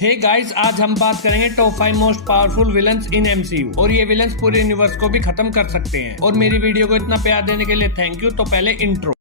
Hey guys, आज हम बात करेंगे top 5 most powerful villains in MCU और ये विलन्स पूरे यूनिवर्स को भी खत्म कर सकते हैं। और मेरी वीडियो को इतना प्यार देने के लिए थैंक यू। तो पहले intro.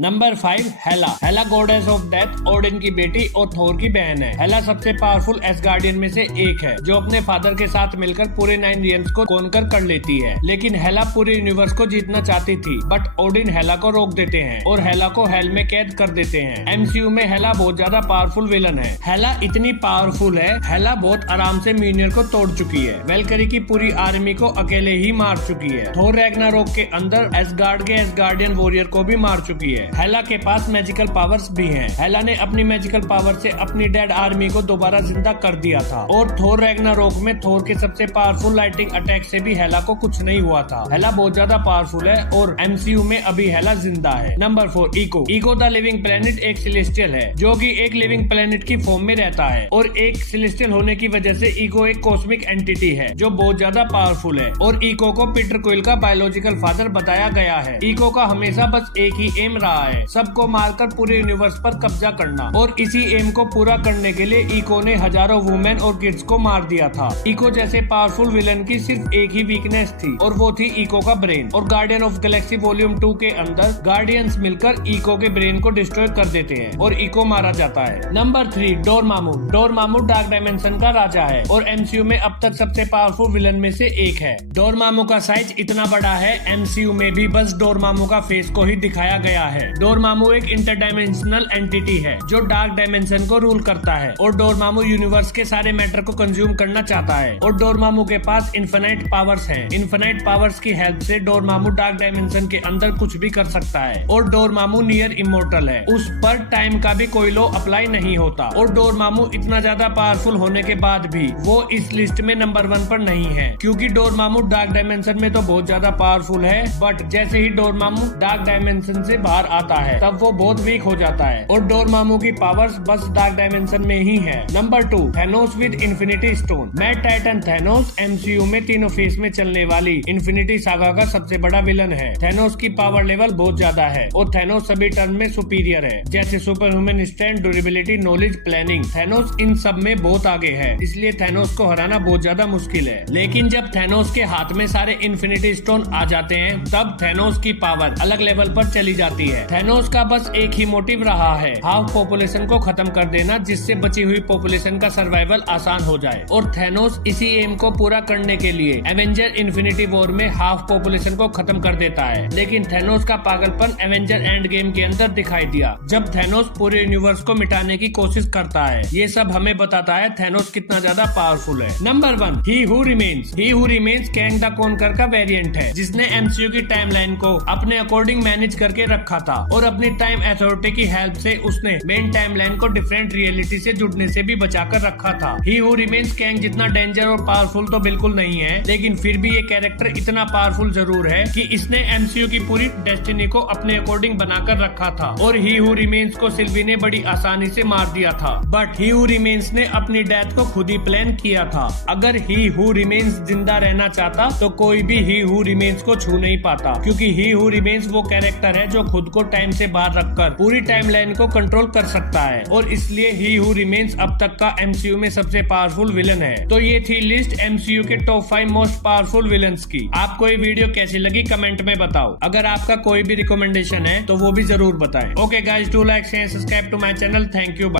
Number 5, Hela. Hela goddess of death, Odin की बेटी और थोर की बहन है। हेला सबसे पावरफुल एसगार्डियन में से एक है जो अपने फादर के साथ मिलकर पूरे 9 रियम्स को कॉन्कर कर लेती है। लेकिन हेला पूरे यूनिवर्स को जीतना चाहती थी, बट ओडिन हेला को रोक देते हैं और हेला को हेल में कैद कर देते हैं। एमसीयू में हेला बहुत ज्यादा पावरफुल विलन है। हेला इतनी पावरफुल है, हेला बहुत आराम से म्यूनियर को तोड़ चुकी है। वेलकरी की पूरी आर्मी को अकेले ही मार चुकी है। थोर रैग्नारोक के अंदर एसगार्ड के एसगार्डियन वॉरियर को भी मार चुकी है। हेला के पास मैजिकल पावर्स भी हैं। हेला ने अपनी मैजिकल पावर से अपनी डेड आर्मी को दोबारा जिंदा कर दिया था और थोर रैग्नारोक में थोर के सबसे पावरफुल लाइटिंग अटैक से भी हेला को कुछ नहीं हुआ था। हेला बहुत ज्यादा पावरफुल है और एमसीयू में अभी हेला जिंदा है। Number 4, Ego. Ego the living planet एक सेलेस्टियल है जो कि एक लिविंग प्लेनेट की फॉर्म में रहता है और एक सेलेस्टियल होने की वजह से इको एक कॉस्मिक एंटिटी है जो बहुत ज्यादा पावरफुल है। और इको को पीटर क्विल का बायोलॉजिकल फादर बताया गया है। इको का हमेशा बस एक ही एम रहा है, सबको मारकर पूरे यूनिवर्स पर कब्जा करना। और इसी एम को पूरा करने के लिए इको ने हजारों वुमेन और किड्स को मार दिया था। इको जैसे पावरफुल विलन की सिर्फ एक ही वीकनेस थी और वो थी इको का ब्रेन। और गार्डियन ऑफ गैलेक्सी वॉल्यूम 2 के अंदर गार्डियंस मिलकर इको के ब्रेन को डिस्ट्रॉय कर देते हैं और इको मारा जाता है। Number 3, Dormammu. Dormammu dark dimension का राजा है और एमसीयू में अब तक सबसे पावरफुल विलन में से एक है। डोरमामू का साइज इतना बड़ा है, एमसीयू में भी बस डोरमामू का फेस को ही दिखाया गया है। डोरमामू एक इंटरडायमेंशनल एंटिटी है जो डार्क डायमेंशन को रूल करता है और डोरमामू यूनिवर्स के सारे मैटर को कंज्यूम करना चाहता है। और डोरमामू के पास इन्फिनाइट पावर्स हैं। इन्फिनाइट पावर्स की हेल्प से डोरमामू डार्क डायमेंशन के अंदर कुछ भी कर सकता है और डोरमामू नियर इमोर्टल है। उस पर टाइम का भी कोई लॉ अप्लाई नहीं होता। और डोरमामू इतना ज्यादा पावरफुल होने के बाद भी वो इस लिस्ट में नंबर 1 पर नहीं है, क्योंकि डोरमामू डार्क डायमेंशन में तो बहुत ज्यादा पावरफुल है, बट जैसे ही डोरमामू डार्क डायमेंशन से बाहर आता है तब वो बहुत वीक हो जाता है और डोरमामू की पावर्स बस डार्क डायमेंशन में ही है। Number 2, Thanos with infinity stone. Mad Titan Thanos MCU में तीनों फेस में चलने वाली इन्फिनिटी सागा का सबसे बड़ा विलन है। थैनोस की पावर लेवल बहुत ज्यादा है और थैनोस सभी टर्म में सुपीरियर है, जैसे super human strength, durability, knowledge, planning. Thanos इन सब में बहुत आगे है, इसलिए थैनोस को हराना बहुत ज्यादा मुश्किल है। लेकिन जब थैनोस के हाथ में सारे इन्फिनिटी स्टोन आ जाते हैं तब थैनोस की पावर अलग लेवल पर चली जाती है। थैनोस का बस एक ही मोटिव रहा है, हाफ पॉपुलेशन को खत्म कर देना, जिससे बची हुई पॉपुलेशन का सर्वाइवल आसान हो जाए। और थैनोस इसी एम को पूरा करने के लिए एवेंजर इन्फिनिटी वॉर में हाफ पॉपुलेशन को खत्म कर देता है। लेकिन थैनोस का पागलपन एवेंजर एंड गेम के अंदर दिखाई दिया, जब थैनोस पूरे यूनिवर्स को मिटाने की कोशिश करता है। ये सब हमें बताता है थैनोस कितना ज्यादा पावरफुल है। Number 1, he who remains. He who remains Kang the conquer का वेरिएंट है, जिसने एमसीयू की टाइमलाइन को अपने अकॉर्डिंग मैनेज करके रखा था और अपनी टाइम अथॉरिटी की हेल्प से उसने मेन टाइमलाइन को डिफरेंट रियलिटी से जुड़ने से भी बचाकर रखा था। ही हू रिमेन्स कैंग जितना डेंजर और पावरफुल तो बिल्कुल नहीं है, लेकिन फिर भी ये कैरेक्टर इतना पावरफुल जरूर है कि इसने एमसीयू की पूरी डेस्टिनी को अपने अकॉर्डिंग बनाकर रखा था। और ही हू रिमेन्स को सिल्वी ने बड़ी आसानी से मार दिया था, बट ही हू रिमेन्स ने अपनी डेथ को खुद ही प्लान किया था। अगर ही हू रिमेन्स जिंदा रहना चाहता तो कोई भी ही हू रिमेन्स को छू नहीं पाता, क्योंकि ही हू रिमेन्स वो कैरेक्टर है जो खुद को टाइम से बाहर रखकर पूरी टाइमलाइन को कंट्रोल कर सकता है और इसलिए ही हू रिमेन्स अब तक का एमसीयू में सबसे पावरफुल विलन है। तो ये थी लिस्ट एमसीयू के टॉप 5 मोस्ट पावरफुल विलन्स की। आपको ये वीडियो कैसी लगी कमेंट में बताओ। अगर आपका कोई भी रिकमेंडेशन है तो वो भी जरूर बताएं। Okay guys, do like, share, subscribe to my channel. Thank you.